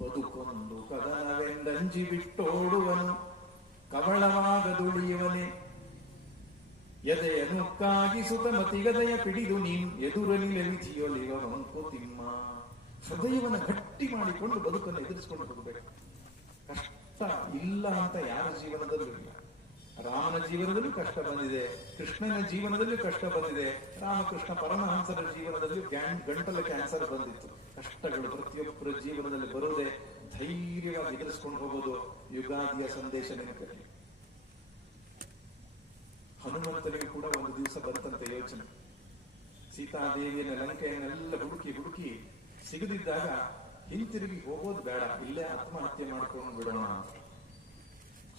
ಬದುಕೊಂದು ಕದನವೆಂದಂಜಿ ಬಿಟ್ಟೋಡುವನು, ಕವಳವಾಗದುಳಿಯುವನೆ. ಎದೆಯ ನುಕ್ಕಾಗಿಸುತ್ತ ಮತಿಗದೆಯ ಪಿಡಿದು ನೀನ್ ಎದುರಲಿಲಿಯೊಲಿವ ಮಂಕುತಿಮ್ಮ. ಹೃದಯವನ್ನು ಗಟ್ಟಿ ಮಾಡಿಕೊಂಡು ಬದುಕನ್ನು ಎದುರಿಸಿಕೊಂಡು ಹೋಗಬೇಕು. ಕಷ್ಟ ಇಲ್ಲ ಅಂತ ಯಾರ ಜೀವನದಲ್ಲೂ ಇಲ್ಲ. ರಾಮನ ಜೀವನದಲ್ಲೂ ಕಷ್ಟ ಬಂದಿದೆ, ಕೃಷ್ಣನ ಜೀವನದಲ್ಲೂ ಕಷ್ಟ ಬಂದಿದೆ, ರಾಮಕೃಷ್ಣ ಪರಮಹಂಸರ ಜೀವನದಲ್ಲೂ ಗಂಟಲ ಕ್ಯಾನ್ಸರ್ ಬಂದಿತ್ತು. ಕಷ್ಟಗಳು ಪ್ರತಿಯೊಬ್ಬರ ಜೀವನದಲ್ಲಿ ಬರುವುದೇ. ಧೈರ್ಯವಾಗಿ ಎದುರಿಸಿಕೊಂಡು ಹೋಗೋದು ಯುಗಾದಿಯ ಸಂದೇಶ ನೆನಪಲ್ಲಿ. ಹನುಮಂತನಿಗೆ ಕೂಡ ಒಂದು ದಿವಸ ಬಂತಂತ ಯೋಚನೆ. ಸೀತಾದೇವಿಯನ್ನ ಲಂಕೆಯನ್ನೆಲ್ಲ ಹುಡುಕಿ ಸಿಗದಿದ್ದಾಗ ಹಿಂತಿರುಗಿ ಹೋಗೋದು ಬೇಡ, ಇಲ್ಲೇ ಆತ್ಮಹತ್ಯೆ ಮಾಡ್ಕೊಂಡು ಬಿಡೋಣ ಅಂತ.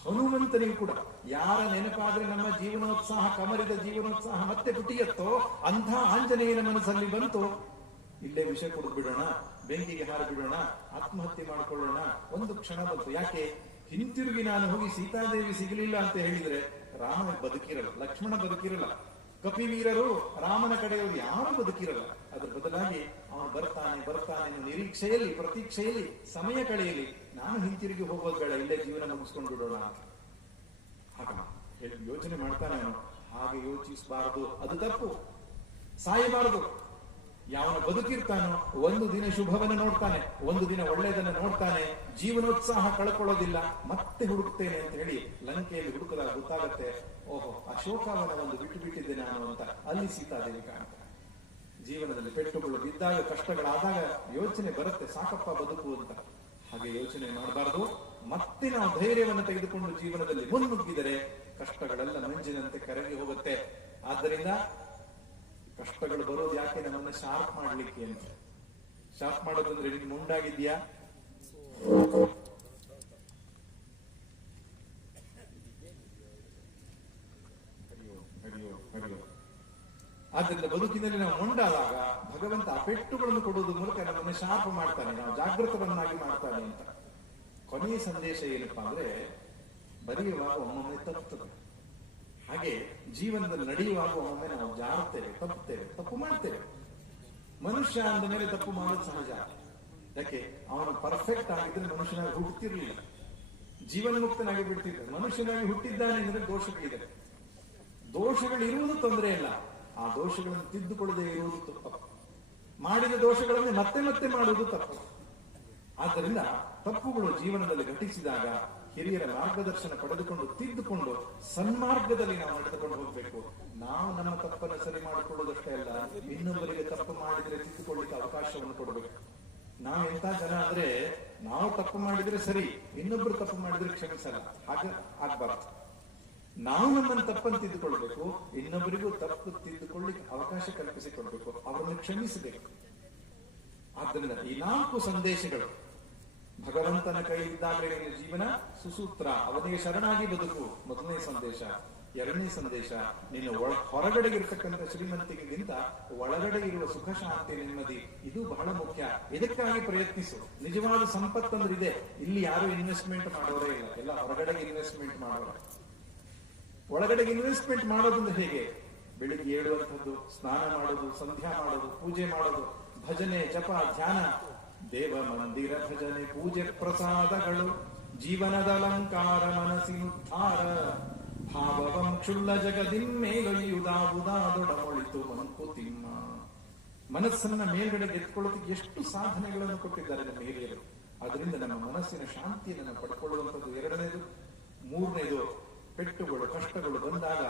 ಹನುಮಂತನಿಗೂ ಕೂಡ ಯಾರ ನೆನಪಾದ್ರೆ ನಮ್ಮ ಜೀವನೋತ್ಸಾಹ, ಕಮರಿದ ಜೀವನೋತ್ಸಾಹ ಮತ್ತೆ ಪುಟಿಯತ್ತೋ ಅಂಥ ಆಂಜನೇಯನ ಮನಸ್ಸಲ್ಲಿ ಬಂತು, ಇಲ್ಲೇ ವಿಷ ಕೊಡು ಬಿಡೋಣ, ಬೆಂಕಿಗೆ ಹಾರ ಬಿಡೋಣ, ಆತ್ಮಹತ್ಯೆ ಮಾಡಿಕೊಳ್ಳೋಣ. ಒಂದು ಕ್ಷಣ ಬಂತು. ಯಾಕೆ? ಹಿಂತಿರುಗಿ ನಾನು ಹೋಗಿ ಸೀತಾದೇವಿ ಸಿಗಲಿಲ್ಲ ಅಂತ ಹೇಳಿದ್ರೆ ರಾಮ ಬದುಕಿರಲ್ಲ, ಲಕ್ಷ್ಮಣ ಬದುಕಿರಲ್ಲ, ಕಪಿವೀರರು ರಾಮನ ಕಡೆಯವರು ಯಾರು ಬದುಕಿರಲ್ಲ. ಅದರ ಬದಲಾಗಿ ಅವನು ಬರ್ತಾನೆ ನಿರೀಕ್ಷೆಯಲ್ಲಿ, ಪ್ರತೀಕ್ಷೆಯಲ್ಲಿ ಸಮಯ ಕಳೆಯಲಿ, ನಾನು ಹಿಂತಿರುಗಿ ಹೋಗೋದು ಬೇಡ, ಇಲ್ಲೇ ಜೀವನ ಮುಗಿಸ್ಕೊಂಡು ಬಿಡೋಣ ಆಗ ಯೋಚನೆ ಮಾಡ್ತಾನೆ ಅವನು. ಹಾಗೆ ಯೋಚಿಸಬಾರದು, ಅದು ತಪ್ಪು. ಸಾಯಬಾರದು. ಯಾವನು ಬದುಕಿರ್ತಾನೋ ಒಂದು ದಿನ ಶುಭವನ್ನು ನೋಡ್ತಾನೆ, ಒಂದು ದಿನ ಒಳ್ಳೆಯದನ್ನು ನೋಡ್ತಾನೆ, ಜೀವನೋತ್ಸಾಹ ಕಳ್ಕೊಳ್ಳೋದಿಲ್ಲ. ಮತ್ತೆ ಹುಡುಕ್ತೇನೆ ಅಂತ ಹೇಳಿ ಲಂಕೆಯಲ್ಲಿ ಹುಡುಕದಾಗ ಗೊತ್ತಾಗತ್ತೆ, ಓಹೋ, ಅಶೋಕವನ ಒಂದು ಬಿಟ್ಟಿದ್ದೆ ನಾನು ಅಂತ. ಅಲ್ಲಿ ಸೀತಾದೇವಿ ಕಾಣ್ತಾರೆ. ಜೀವನದಲ್ಲಿ ಪೆಟ್ಟುಗಳು ಬಿದ್ದಾಗ, ಕಷ್ಟಗಳಾದಾಗ ಯೋಚನೆ ಬರುತ್ತೆ, ಸಾಕಪ್ಪ ಬದುಕು ಅಂತ. ಹಾಗೆ ಯೋಚನೆ ಮಾಡಬಾರದು. ಮತ್ತೆ ನಾವು ಧೈರ್ಯವನ್ನು ತೆಗೆದುಕೊಂಡು ಜೀವನದಲ್ಲಿ ಮುನ್ನುಗ್ಗಿದರೆ ಕಷ್ಟಗಳೆಲ್ಲ ಮಂಜಿನಂತೆ ಕರಗಿ ಹೋಗುತ್ತೆ. ಆದ್ದರಿಂದ ಕಷ್ಟಗಳು ಬರೋದು ಯಾಕೆ? ನಮ್ಮನ್ನ ಶಾರ್ಪ್ ಮಾಡ್ಲಿಕ್ಕೆ ಅಂತ. ಶಾರ್ಪ್ ಮಾಡೋದಂದ್ರೆ ನಿಮ್ಗೆ ಮುಂಡಾಗಿದ್ಯಾ? ಆದ್ದರಿಂದ ಬದುಕಿನಲ್ಲಿ ನಾವು ಮುಂಡಾದಾಗ ಭಗವಂತ ಆ ಪೆಟ್ಟುಗಳನ್ನು ಕೊಡುವುದರ ಮೂಲಕ ನಮ್ಮನ್ನು ಶಾರ್ಪ್ ಮಾಡ್ತಾನೆ, ನಾವು ಜಾಗೃತರನ್ನಾಗಿ ಮಾಡ್ತಾನೆ ಅಂತ. ಕೊನೆಯ ಸಂದೇಶ ಏನಪ್ಪಾ ಅಂದ್ರೆ, ಬರೆಯುವಾಗ ಒಮ್ಮೊಮ್ಮೆ ತಪ್ಪುತ್ತದೆ. ಹಾಗೆ ಜೀವನದಲ್ಲಿ ನಡೆಯುವಾಗ ಒಮ್ಮೊಮ್ಮೆ ನಾವು ಜಾರುತ್ತೇವೆ, ತಪ್ಪು ಮಾಡ್ತೇವೆ. ಮನುಷ್ಯ ಅಂದ ಮೇಲೆ ತಪ್ಪು ಮಾಡೋದು ಸಹಜ. ಯಾಕೆ? ಅವನು ಪರ್ಫೆಕ್ಟ್ ಆಗಿದ್ರೆ ಮನುಷ್ಯನಾಗಿ ಹುಟ್ಟುತ್ತಿರ್ಲಿಲ್ಲ, ಜೀವನ್ಮುಕ್ತನಾಗಿ ಬಿಡ್ತಿದ್ದ. ಮನುಷ್ಯನಾಗಿ ಹುಟ್ಟಿದ್ದಾನೆ ಅಂದ್ರೆ ದೋಷಗಳಿದೆ. ದೋಷಗಳಿರುವುದು ತೊಂದರೆ ಇಲ್ಲ, ಆ ದೋಷಗಳನ್ನು ತಿದ್ದುಕೊಳ್ಳದೆ ಇರುವುದು ತಪ್ಪು. ಮಾಡಿದ ದೋಷಗಳನ್ನೇ ಮತ್ತೆ ಮತ್ತೆ ಮಾಡುವುದು ತಪ್ಪು. ಆದ್ದರಿಂದ ತಪ್ಪುಗಳು ಜೀವನದಲ್ಲಿ ಘಟಿಸಿದಾಗ ಹಿರಿಯರ ಮಾರ್ಗದರ್ಶನ ಪಡೆದುಕೊಂಡು ತಿದ್ದುಕೊಂಡು ಸನ್ಮಾರ್ಗದಲ್ಲಿ ನಾವು ನಡೆದುಕೊಂಡು ಹೋಗ್ಬೇಕು. ನಾವು ನಮ್ಮ ತಪ್ಪನ್ನು ಸರಿ ಮಾಡಿಕೊಳ್ಳೋದಷ್ಟೇ ಅಲ್ಲ, ಇನ್ನೊಬ್ಬರಿಗೆ ತಪ್ಪು ಮಾಡಿದ್ರೆ ತಿದ್ದುಕೊಳ್ಳಿಕ್ಕೆ ಅವಕಾಶವನ್ನು ಕೊಡಬೇಕು. ನಾವು ಎಂತ ಜನ ಅಂದ್ರೆ, ನಾವು ತಪ್ಪು ಮಾಡಿದ್ರೆ ಸರಿ, ಇನ್ನೊಬ್ರು ತಪ್ಪು ಮಾಡಿದ್ರೆ ಕ್ಷಮಿಸಲ್ಲ. ಹಾಗೆ ಆಗ್ಬಾರ್ದು. ನಾವು ನಮ್ಮನ್ನು ತಪ್ಪನ್ನು ತಿದ್ದುಕೊಳ್ಬೇಕು, ಇನ್ನೊಬ್ಬರಿಗೂ ತಪ್ಪು ತಿದ್ದುಕೊಳ್ಳಿಕ್ಕೆ ಅವಕಾಶ ಕಲ್ಪಿಸಿಕೊಳ್ಬೇಕು, ಅವರನ್ನು ಕ್ಷಮಿಸಬೇಕು. ಆದ್ದರಿಂದ ಈ 4 ಸಂದೇಶಗಳು ಭಗವಂತನ ಕೈಯಿದ್ದಾಗಲೇ ನಿನ್ನ ಜೀವನ ಸುಸೂತ್ರ, ಅವನಿಗೆ ಶರಣಾಗಿ ಬದುಕು ಮೊದಲನೇ ಸಂದೇಶ. ಎರಡನೇ ಸಂದೇಶ, ನಿನ್ನ ಹೊರಗಡೆ ಇರತಕ್ಕಂಥ ಶ್ರೀಮಂತಿಗಿಂತ ಒಳಗಡೆ ಇರುವ ಸುಖ ಶಾಂತಿ ನೆಮ್ಮದಿ, ಇದು ಬಹಳ ಮುಖ್ಯ. ಇದಕ್ಕಾಗಿ ಪ್ರಯತ್ನಿಸು. ನಿಜವಾದ ಸಂಪತ್ತಂದ್ರೆ ಇದೆ. ಇಲ್ಲಿ ಯಾರು ಇನ್ವೆಸ್ಟ್ಮೆಂಟ್ ಮಾಡೋರೇ ಇಲ್ಲ, ಎಲ್ಲ ಹೊರಗಡೆಗೆ ಇನ್ವೆಸ್ಟ್ಮೆಂಟ್ ಮಾಡೋರು. ಒಳಗಡೆಗೆ ಇನ್ವೆಸ್ಟ್ಮೆಂಟ್ ಮಾಡೋದಂದ್ರೆ ಹೇಗೆ? ಬೆಳಿಗ್ಗೆ ಏಳುವಂಥದ್ದು, ಸ್ನಾನ ಮಾಡೋದು, ಸಂಧ್ಯಾ ಮಾಡೋದು, ಪೂಜೆ ಮಾಡೋದು, ಭಜನೆ, ಜಪ, ಧ್ಯಾನ, ದೇವ ಮಂದಿರ ಭಜನೆ, ಪೂಜೆ, ಪ್ರಸಾದಗಳು, ಜೀವನದ ಅಲಂಕಾರ, ಮನಸ್ಸಿನುದ್ಧಾರ, ಭಾವವಂ ಕ್ಷುಲ್ಲ ಜಗದಿನ್ಮೇಲೊಯ್ಯುವುದಾಬುದಾದೊಡಮೊಳಿತು ಮಂಕುತಿಮ್ಮ. ಮನಸ್ಸನ್ನ ಮೇಲ್ಗಡೆ ಎತ್ಕೊಳ್ಳೋದಕ್ಕೆ ಎಷ್ಟು ಸಾಧನೆಗಳನ್ನು ಕೊಟ್ಟಿದ್ದಾರೆ ನಮ್ಮ ಹಿರಿಯರು. ಅದರಿಂದ ನಮ್ಮ ಮನಸ್ಸಿನ ಶಾಂತಿಯನ್ನು ನಾವು ಪಡ್ಕೊಳ್ಳುವಂಥದ್ದು ಎರಡನೇದು. ಮೂರನೇದು, ಪೆಟ್ಟುಗಳು ಕಷ್ಟಗಳು ಬಂದಾಗ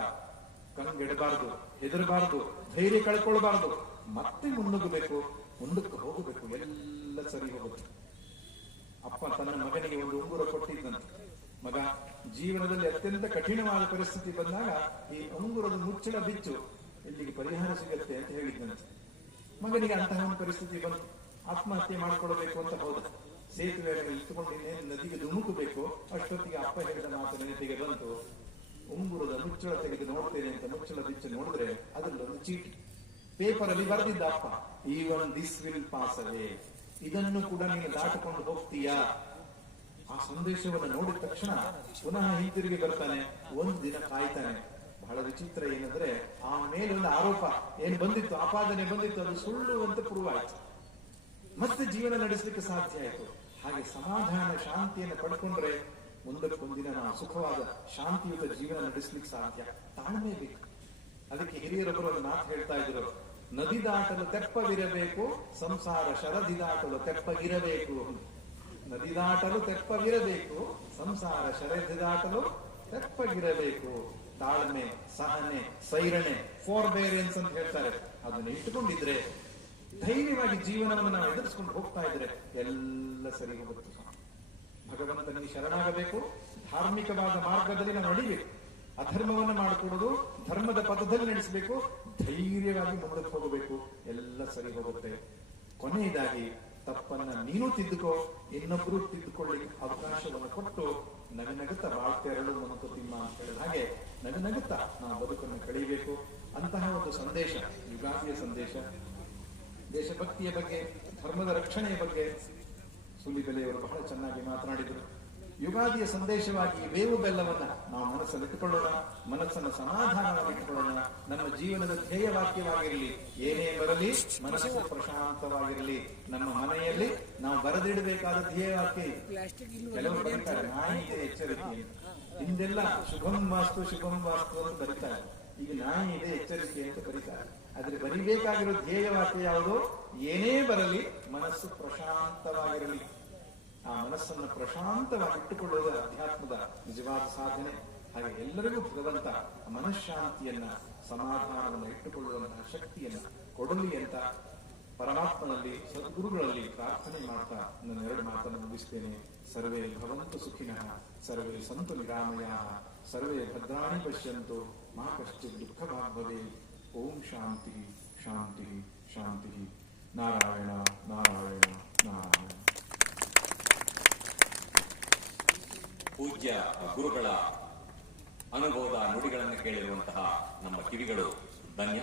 ಕಂಗೆಡಬಾರದು, ಹೆದರಬಾರದು, ಧೈರ್ಯ ಕಳ್ಕೊಳ್ಬಾರದು, ಮತ್ತೆ ಮುನ್ನುಗ್ಗಬೇಕು, ಮುಂದಕ್ಕೆ ಹೋಗಬೇಕು, ಎಲ್ಲ ಸರಿ ಹೋಗುತ್ತೆ. ಅಪ್ಪ ತನ್ನ ಮಗನಿಗೆ ಒಂದು ಉಂಗುರ ಕೊಟ್ಟಿದ್ದಂತೆ. ಮಗ, ಜೀವನದಲ್ಲಿ ಅತ್ಯಂತ ಕಠಿಣವಾದ ಪರಿಸ್ಥಿತಿ ಬಂದಾಗ ಈ ಉಂಗುರದ ಮುಚ್ಚಳ ಬಿಚ್ಚು, ಇಲ್ಲಿಗೆ ಪರಿಹಾರ ಸಿಗತ್ತೆ ಅಂತ ಹೇಳಿದ್ದಂತೆ. ಮಗನಿಗೆ ಅಂತಹ ಒಂದು ಪರಿಸ್ಥಿತಿ ಬಂತು, ಆತ್ಮಹತ್ಯೆ ಮಾಡಿಕೊಳ್ಬೇಕು ಅಂತ ಹೋದ. ಸೇತುವೆಯಲ್ಲಿ ಇಟ್ಟುಕೊಂಡು ಇನ್ನೇನು ನದಿಗೆ ಧುಮುಕಬೇಕು, ಅಷ್ಟೊತ್ತಿಗೆ ಅಪ್ಪ ಹೇಳಿದ ಮಾತು ನೆನಪಿಗೆ ಬಂತು. ಉಂಗುರದ ಮುಚ್ಚಳ ತೆಗೆದು ನೋಡ್ತೇನೆ ಅಂತ ಮುಚ್ಚಳ ಬಿಚ್ಚು ನೋಡಿದ್ರೆ ಅದರಲ್ಲೊಂದು ಚೀಟಿ, ಪೇಪರ್ ಅಲ್ಲಿ ಬರೆದಿದ್ದ ಅಪ್ಪ, ಈವನ್ ದಿಸ್ ವಿಲ್ ಪಾಸ್ ಅವೇ, ಇದನ್ನು ಕೂಡ ನೀನು ದಾಟಿಕೊಂಡು ಹೋಗ್ತೀಯಾ. ಆ ಸಂದೇಶವನ್ನು ನೋಡಿದ ತಕ್ಷಣ ಪುನಃ ಹಿಂತಿರುಗಿ ಬರ್ತಾನೆ, ಒಂದು ದಿನ ಕಾಯ್ತಾನೆ. ಬಹಳ ವಿಚಿತ್ರ ಏನಂದ್ರೆ, ಆ ಮೇಲೆ ಒಂದು ಆರೋಪ ಏನು ಬಂದಿತ್ತು, ಆಪಾದನೆ ಬಂದಿತ್ತು, ಅದು ಸುಳ್ಳು ಅಂತ ಪ್ರೂವ್ ಆಯ್ತು. ಮತ್ತೆ ಜೀವನ ನಡೆಸಲಿಕ್ಕೆ ಸಾಧ್ಯ ಆಯ್ತು. ಹಾಗೆ ಸಮಾಧಾನ, ಶಾಂತಿಯನ್ನು ಪಡ್ಕೊಂಡ್ರೆ ಮುಂದಕ್ಕೊಂದಿನ ನಾವು ಸುಖವಾದ ಶಾಂತಿಯುತ ಜೀವನ ನಡೆಸಲಿಕ್ಕೆ ಸಾಧ್ಯ. ತಾಳ್ಮೆ ಬೇಕು. ಅದಕ್ಕೆ ಹಿರಿಯರೊಬ್ಬರು ಒಂದು ಮಾತು ಹೇಳ್ತಾ ಇದ್ರು, ನದಿ ದಾಟಲು ತೆಪ್ಪವಿರಬೇಕು, ಸಂಸಾರ ಶರದಿ ದಾಟಲು ತೆಪ್ಪಗಿರಬೇಕು. ನದಿ ದಾಟಲು ತೆಪ್ಪಗಿರಬೇಕು, ಸಂಸಾರ ಶರದಿ ದಾಟಲು ತೆಪ್ಪಗಿರಬೇಕು. ತಾಳ್ಮೆ, ಸಹನೆ, ಸೈರಣೆ, ಫೋರ್ಬೇರೆನ್ಸ್ ಅಂತ ಹೇಳ್ತಾರೆ. ಅದನ್ನ ಇಟ್ಟುಕೊಂಡಿದ್ರೆ, ಧೈರ್ಯವಾಗಿ ಜೀವನವನ್ನು ನಾವು ಎದುರಿಸ್ಕೊಂಡು ಹೋಗ್ತಾ ಇದ್ರೆ ಎಲ್ಲ ಸರಿ ಹೋಗುತ್ತೆ. ಭಗವಂತನಿಗೆ ಶರಣಾಗಬೇಕು, ಧಾರ್ಮಿಕವಾದ ಮಾರ್ಗದಲ್ಲಿ ನಾವು ನಡಿಬೇಕು, ಅಧರ್ಮವನ್ನು ಮಾಡಿಕೊಡೋದು ಧರ್ಮದ ಪಥದಲ್ಲಿ ನಡೆಸಬೇಕು, ಧೈರ್ಯವಾಗಿ ಮುಂದಕ್ಕೆ ಹೋಗಬೇಕು, ಎಲ್ಲ ಸರಿ ಹೋಗುತ್ತೆ. ಕೊನೆಯದಾಗಿ ತಪ್ಪನ್ನ ನೀನು ತಿದ್ದುಕೋ, ಇನ್ನೊಬ್ರು ತಿದ್ದುಕೊಳ್ಳಿಕ್ಕೆ ಅವಕಾಶವನ್ನು ಕೊಟ್ಟು ನಗನಗುತ್ತಾ ಬಾಳ್ತಾ ಎರಳು ಮನಕೋತಿಮ್ಮ ಅಂತ ಹೇಳಿದ ಹಾಗೆ ನಗನಗುತ್ತಾ ನಾವು ಬದುಕನ್ನು ಕಳೀಬೇಕು. ಅಂತಹ ಒಂದು ಸಂದೇಶ, ಯುಗಾದಿಯ ಸಂದೇಶ, ದೇಶಭಕ್ತಿಯ ಬಗ್ಗೆ, ಧರ್ಮದ ರಕ್ಷಣೆಯ ಬಗ್ಗೆ ಸೂಲಿಬೆಲೆಯವರು ಬಹಳ ಚೆನ್ನಾಗಿ ಮಾತನಾಡಿದರು. ಯುಗಾದಿಯ ಸಂದೇಶವಾಗಿ ಬೇವು ಬೆಲ್ಲವನ್ನ ನಾವು ಮನಸ್ಸಲ್ಲಿಟ್ಟುಕೊಳ್ಳೋಣ, ಮನಸ್ಸನ್ನು ಸಮಾಧಾನವಾಗಿಟ್ಟುಕೊಳ್ಳೋಣ. ನಮ್ಮ ಜೀವನದ ಧ್ಯೇಯ ವಾಕ್ಯವಾಗಿರಲಿ, ಏನೇ ಬರಲಿ ಮನಸ್ಸು ಪ್ರಶಾಂತವಾಗಿರಲಿ. ನಮ್ಮ ಮನೆಯಲ್ಲಿ ನಾವು ಬರೆದಿಡಬೇಕಾದ ಧ್ಯೇಯ ವಾಕ್ಯ, ಕೆಲವರು ಬರೀತಾರೆ ನಾಯಿ ಇದೆ ಎಚ್ಚರಿಕೆ, ಹಿಂದೆಲ್ಲ ಶುಭಂ ವಾಸ್ತು ಶುಭಂ ವಾಸ್ತು ಅಂತ ಬರೀತಾರೆ, ಈಗ ನಾಯಿ ಇದೆ ಎಚ್ಚರಿಕೆ ಅಂತ ಬರೀತಾರೆ. ಆದ್ರೆ ಬರಿಬೇಕಾಗಿರೋ ಧ್ಯೇಯ ವಾಕ್ಯ ಯಾವುದು? ಏನೇ ಬರಲಿ ಮನಸ್ಸು ಪ್ರಶಾಂತವಾಗಿರಲಿ. ಆ ಮನಸ್ಸನ್ನು ಪ್ರಶಾಂತವಾಗಿ ಇಟ್ಟುಕೊಳ್ಳುವುದು ಅಧ್ಯಾತ್ಮದ ನಿಜವಾದ ಸಾಧನೆ. ಹಾಗೆ ಎಲ್ಲರಿಗೂ ಭಗವಂತ ಮನಃಶಾಂತಿಯನ್ನ, ಸಮಾಧಾನವನ್ನು ಇಟ್ಟುಕೊಳ್ಳುವಂತಹ ಶಕ್ತಿಯನ್ನ ಕೊಡಲಿ ಅಂತ ಪರಮಾತ್ಮನಲ್ಲಿ, ಸದ್ಗುರುಗಳಲ್ಲಿ ಪ್ರಾರ್ಥನೆ ಮಾಡ್ತಾ ನನ್ನ ಎರಡು ಮಾತನ್ನು ಮುಗಿಸ್ತೇನೆ. ಸರ್ವೇ ಭವಂತು ಸುಖಿನಃ, ಸರ್ವೇ ಸಂತು ನಿರಾಮಯಾಃ, ಸರ್ವೇ ಭದ್ರಾಣಿ ಪಶ್ಯಂತು, ಮಾ ಕಶ್ಚಿತ್ ದುಃಖಭಾಗ್ ಭವೇತ್. ಓಂ ಶಾಂತಿ ಶಾಂತಿ ಶಾಂತಿ. ನಾರಾಯಣ ನಾರಾಯಣ ನಾರಾಯಣ. ಪೂಜ್ಯ ಗುರುಗಳ ಅನುಭವದ ನುಡಿಗಳನ್ನು ಕೇಳಿರುವಂತಹ ನಮ್ಮ ಕಿವಿಗಳು ಧನ್ಯ.